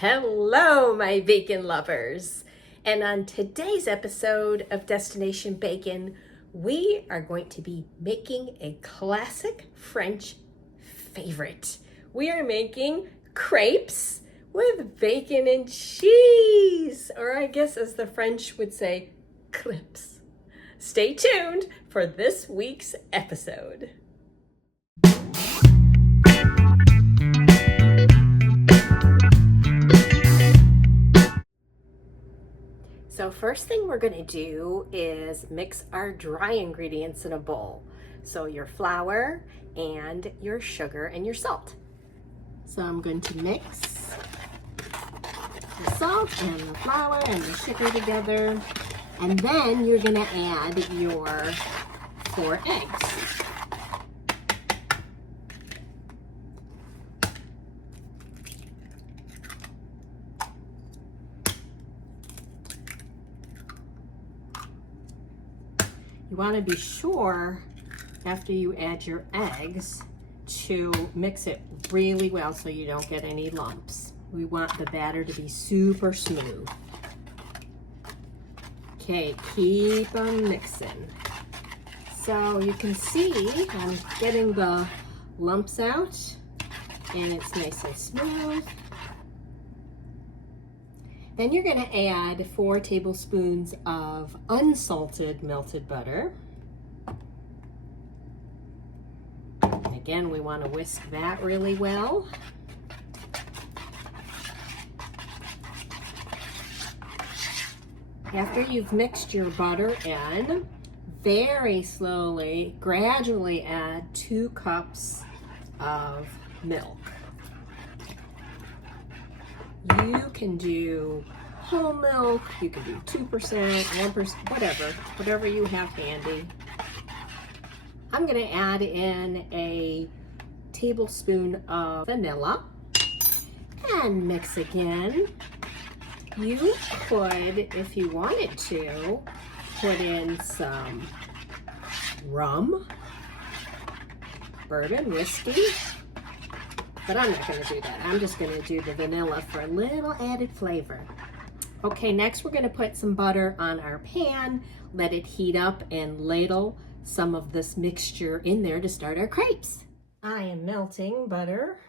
Hello, my bacon lovers. And on today's episode of Destination Bacon, we are going to be making a classic French favorite. We are making crepes with bacon and cheese, or I guess as the French would say, crepes. Stay tuned for this week's episode. So first thing we're going to do is mix our dry ingredients in a bowl. So your flour and your sugar and your salt. So I'm going to mix the salt and the flour and the sugar together. And then you're going to add your 4 eggs. You want to be sure after you add your eggs to mix it really well so you don't get any lumps. We want the batter to be super smooth. Okay, keep on mixing. So you can see I'm getting the lumps out and it's nice and smooth. Then you're going to add 4 tablespoons of unsalted melted butter. And again, we want to whisk that really well. After you've mixed your butter in, very slowly, gradually add 2 cups of milk. You can do whole milk, you can do 2%, 1%, whatever you have handy. I'm going to add in a tablespoon of vanilla and mix again. You could, if you wanted to, put in some rum, bourbon, whiskey. But I'm not going to do that. I'm just going to do the vanilla for a little added flavor. Okay, next we're going to put some butter on our pan, let it heat up, and ladle some of this mixture in there to start our crepes. I am melting butter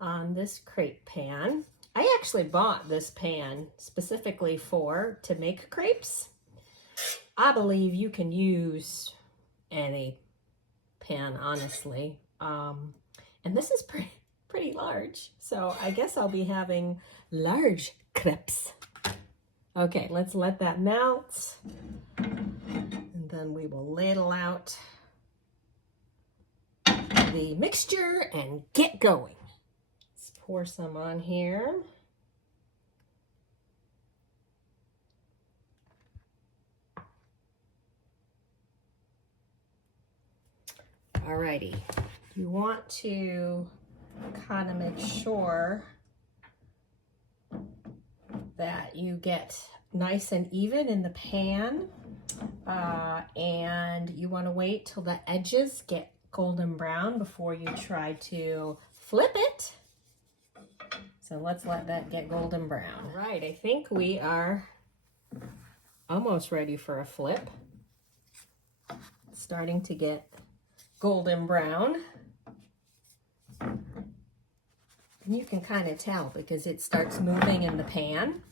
on this crepe pan. I actually bought this pan specifically to make crepes. I believe you can use any pan, honestly. And this is pretty large, so I guess I'll be having large crepes. Okay, let's let that melt, and then we will ladle out the mixture and get going. Let's pour some on here. Alrighty. You want to kind of make sure that you get nice and even in the pan, and you want to wait till the edges get golden brown before you try to flip it. So let's let that get golden brown. All right, I think we are almost ready for a flip. It's starting to get golden brown. And you can kind of tell because it starts moving in the pan.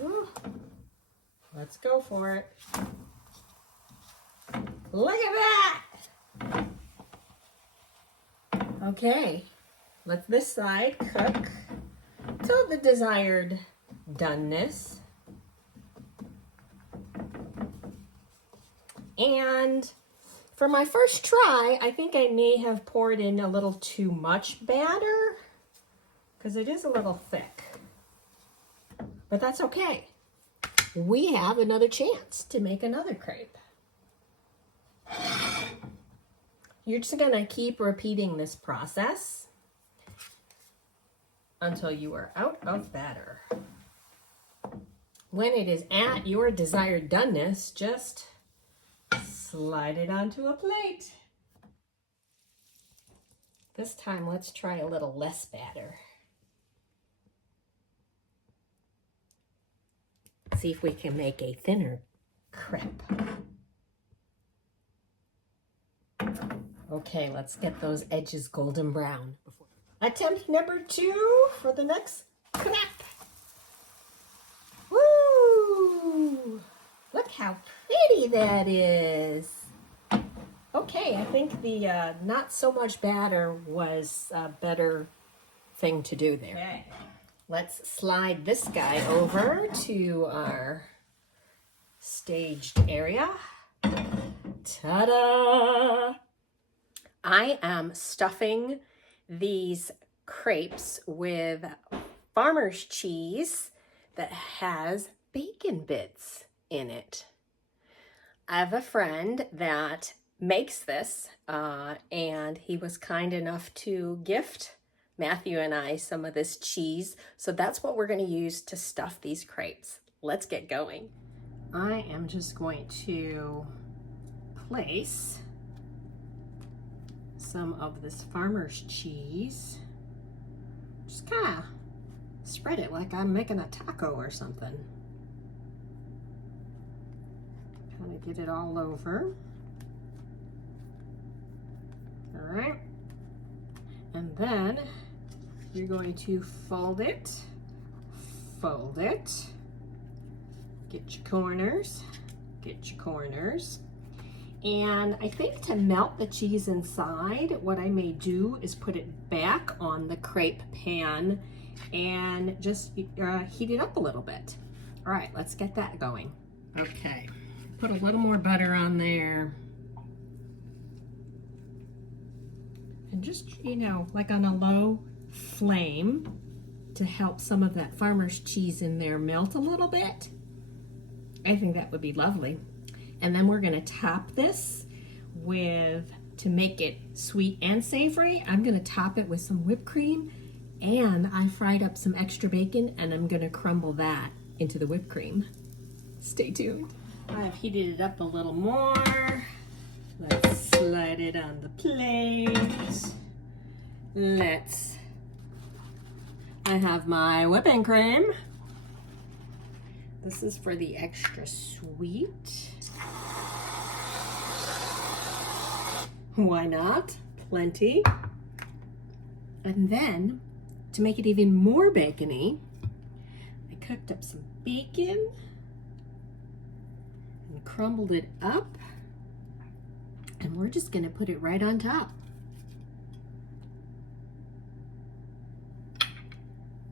Ooh, let's go for it. Look at that! Okay, let this side cook till the desired doneness. And for my first try, I think I may have poured in a little too much batter because it is a little thick. But that's okay. We have another chance to make another crepe. You're just going to keep repeating this process until you are out of batter. When it is at your desired doneness, just slide it onto a plate. This time, let's try a little less batter. See if we can make a thinner crepe. Okay, let's get those edges golden brown. Attempt number 2 for the next crepe. Woo! Look how pretty that is. Okay, I think the not so much batter was a better thing to do there. Okay. Let's slide this guy over to our staged area. Ta-da! I am stuffing these crepes with farmer's cheese that has bacon bits in it. I have a friend that makes this, and he was kind enough to gift Matthew and I some of this cheese. So that's what we're going to use to stuff these crepes. Let's get going. I am just going to place some of this farmer's cheese. Just kind of spread it like I'm making a taco or something. Kind of get it all over. All right. And then you're going to fold it, get your corners, And I think to melt the cheese inside, what I may do is put it back on the crepe pan and just heat it up a little bit. All right, let's get that going. Okay, put a little more butter on there. And just, you know, like on a low flame to help some of that farmer's cheese in there melt a little bit. I think that would be lovely. And then we're gonna top this with, to make it sweet and savory, I'm gonna top it with some whipped cream, and I fried up some extra bacon and I'm gonna crumble that into the whipped cream. Stay tuned. I've heated it up a little more. Let's slide it on the plate. I have my whipping cream. This is for the extra sweet. Why not? Plenty. And then, to make it even more bacony, I cooked up some bacon and crumbled it up. And we're just gonna put it right on top.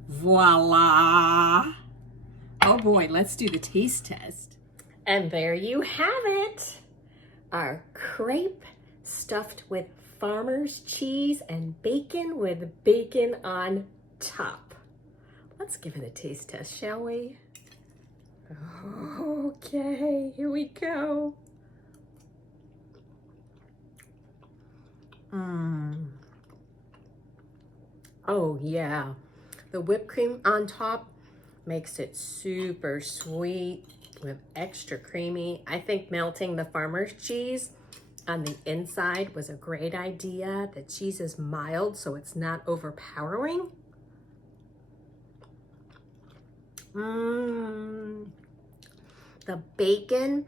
Voila! Oh boy, let's do the taste test. And there you have it. Our crepe stuffed with farmer's cheese and bacon with bacon on top. Let's give it a taste test, shall we? Okay, here we go. Oh yeah, the whipped cream on top makes it super sweet with extra creamy. I think melting the farmer's cheese on the inside was a great idea. The cheese is mild, so it's not overpowering. The bacon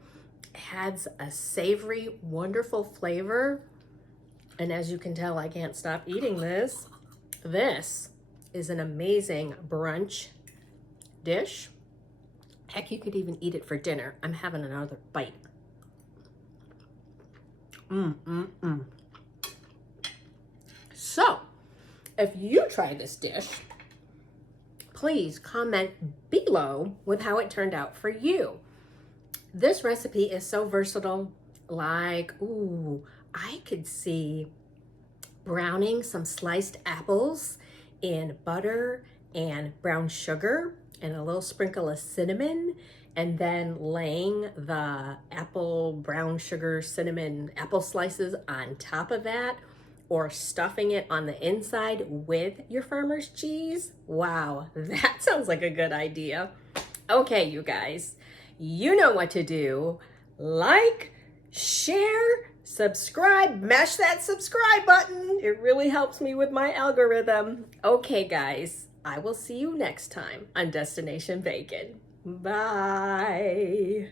adds a savory, wonderful flavor. And as you can tell, I can't stop eating this. This is an amazing brunch dish. Heck, you could even eat it for dinner. I'm having another bite. So, if you try this dish, please comment below with how it turned out for you. This recipe is so versatile. Like, ooh, I could see browning some sliced apples in butter and brown sugar and a little sprinkle of cinnamon, and then laying the apple, brown sugar, cinnamon, apple slices on top of that, or stuffing it on the inside with your farmer's cheese. Wow, that sounds like a good idea. Okay, you guys, you know what to do. Like, share, subscribe, mash that subscribe button. It really helps me with my algorithm. Okay, guys, I will see you next time on Destination Bacon. Bye.